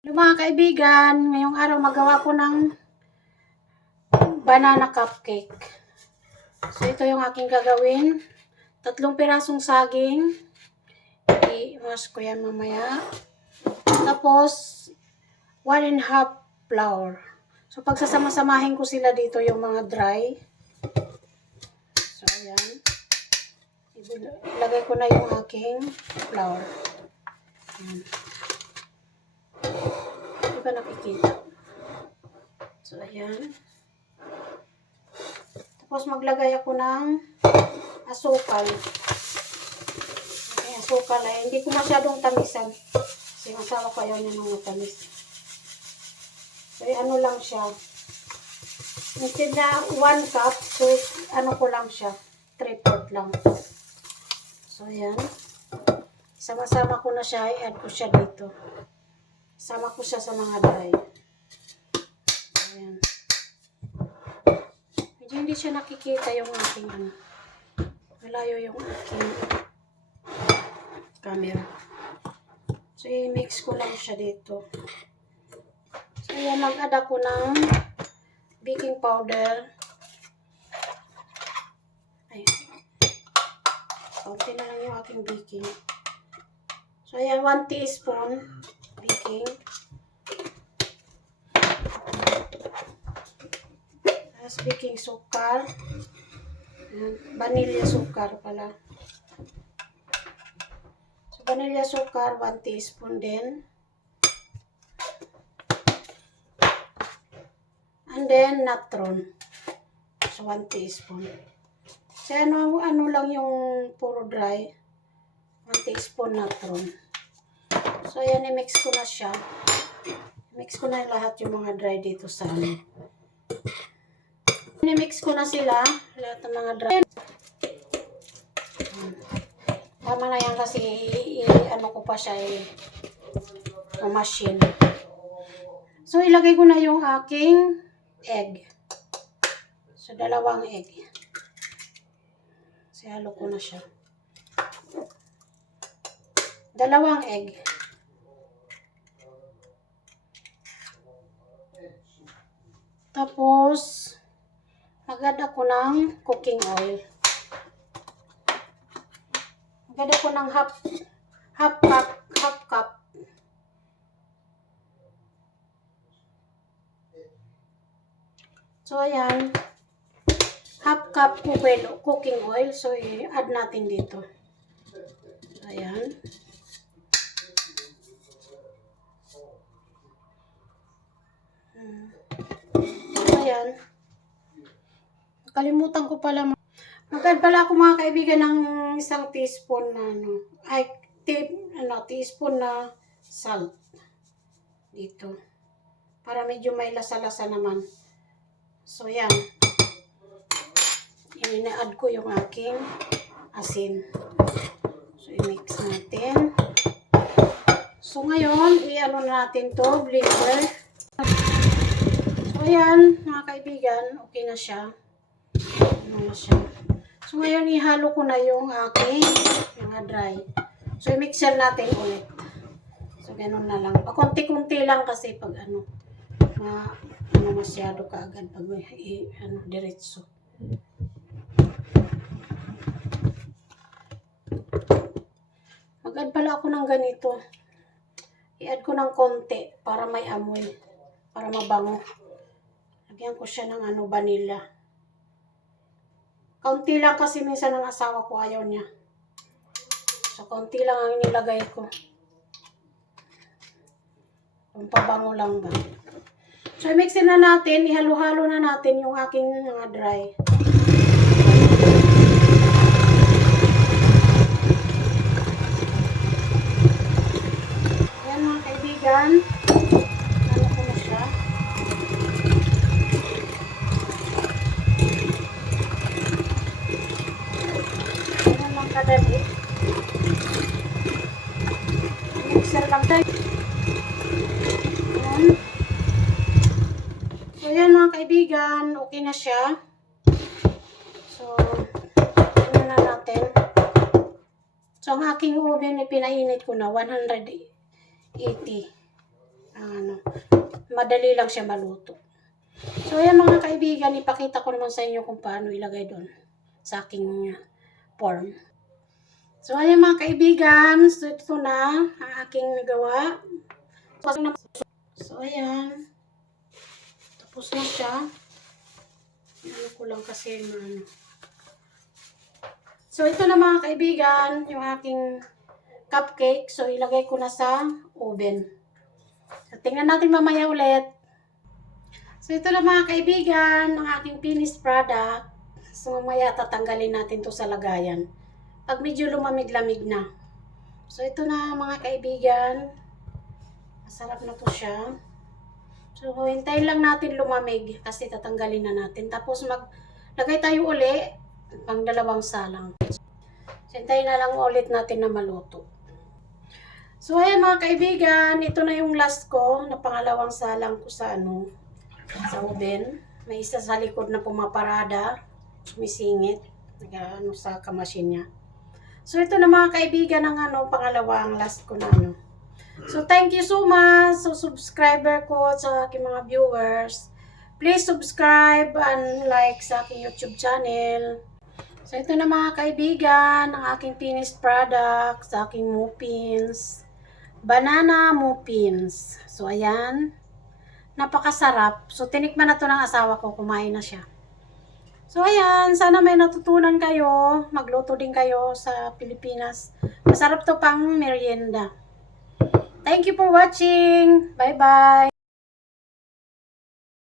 Hello mga kaibigan, ngayong araw magawa ko ng banana cupcake. So ito yung aking gagawin. 3 pirasong saging. I-wash ko yan mamaya. Tapos 1½ flour. So pagsasama-samahin ko sila dito yung mga dry. So ayan. Ilagay ko na yung aking flour. Ayan. Di ba nakikita? So ayan. Tapos maglagay ako ng asukal. Okay, asukal ay hindi ko masyadong tamisan. Kasi asawa ko ayaw niya ng matamis. So ano lang siya. Instead na 1 cup, so ano ko lang siya. 3/4 lang. So ayan. Sama-sama ko na siya. I-add ko siya dito. Sama ko siya sa mga dry. Ayan. Medyo hindi siya nakikita yung aking ano. Malayo yung aking camera. So, i-mix ko lang siya dito. So, ayan, nag-add ako ng baking powder. Ay. Kaunti na lang yung aking baking. So, ayan, 1 teaspoon baking. Tapos, baking sukar. Ayan, vanilla sukar pala. So, vanilla sukar, 1 teaspoon din. And then, natron. So, 1 teaspoon. So, ano lang yung puro dry. 1 teaspoon natron. So, ayan, i-mix ko na siya. Mix ko na lahat yung mga dry dito sa ano. I-mix ko na sila. Lahat ng mga dry. Tama na yan kasi ano ko pa siya machine. So, ilagay ko na yung aking egg. So, 2 egg. So, halo ko na siya. 2 egg. Tapos, mag-add ako ng cooking oil. Mag-add ako ng half cup. So, ayan. Half cup cooking oil. So, i-add natin dito. So, ayan. So, ayan. Kalimutan ko pala. Mag-add pala ako mga kaibigan ng 1 teaspoon na teaspoon na salt. Dito. Para medyo may lasa-lasa naman. So, yan. Ina-add ko yung aking asin. So, i-mix natin. So, ngayon, i-ano natin to, blender. So, ayan, mga kaibigan, okay na siya. Ano na siya. So, ngayon, ihalo ko na yung aking mga dry. So, i-mixer natin ulit. So, ganun na lang. Pakunti-kunti lang kasi pag ano, masyado kaagad pag diretso. Mag-add pala ako ng ganito. I-add ko ng konti para may amoy. Para mabango. Lagyan ko siya ng vanilla. Kaunti lang kasi minsan ang asawa ko ayaw niya. So, kaunti lang ang nilagay ko. Pampabango lang ba. So, i-mixin na natin. Ihalo-halo na natin yung aking mga dry. Ayan mga kaibigan. Ano ko na siya. Ayan lang kadali. Mixer lang tayo. So, yan mga kaibigan, okay na siya. So, ano na natin. So, ang aking oven, pinainit ko na 180. madali lang siya maluto. So, ayan mga kaibigan, ipakita ko naman sa inyo kung paano ilagay doon sa aking form. So, ayan mga kaibigan, so ito na ang aking nagawa. So, ayan. Tapos na siya. Ano ko lang kasi ano. So, ito na mga kaibigan, yung aking cupcake. So, ilagay ko na sa oven. So, tingnan natin mamaya ulit. So, ito na mga kaibigan, ang aking finished product. So, mamaya tatanggalin natin to sa lagayan. Pag medyo lumamig-lamig na. So, ito na mga kaibigan. Masarap na to siya. So, hintayin lang natin lumamig kasi tatanggalin na natin. Tapos, maglagay tayo uli pang dalawang salang. So, hintayin na lang ulit natin na maluto. So, ayan mga kaibigan, ito na yung last ko na pangalawang salang ko sa sa oven. May isa sa likod na pumaparada, sumisingit, sa kamasin niya. So, ito na mga kaibigan ang pangalawang last ko na So, thank you so much sa subscriber ko at sa aking mga viewers. Please subscribe and like sa aking YouTube channel. So, ito na mga kaibigan, ang aking finished product sa aking muffins. Banana muffins. So, ayan. Napakasarap. So, tinikman na to ng asawa ko. Kumain na siya. So, ayan. Sana may natutunan kayo. Magluto din kayo sa Pilipinas. Masarap to pang merienda. Thank you for watching. Bye-bye.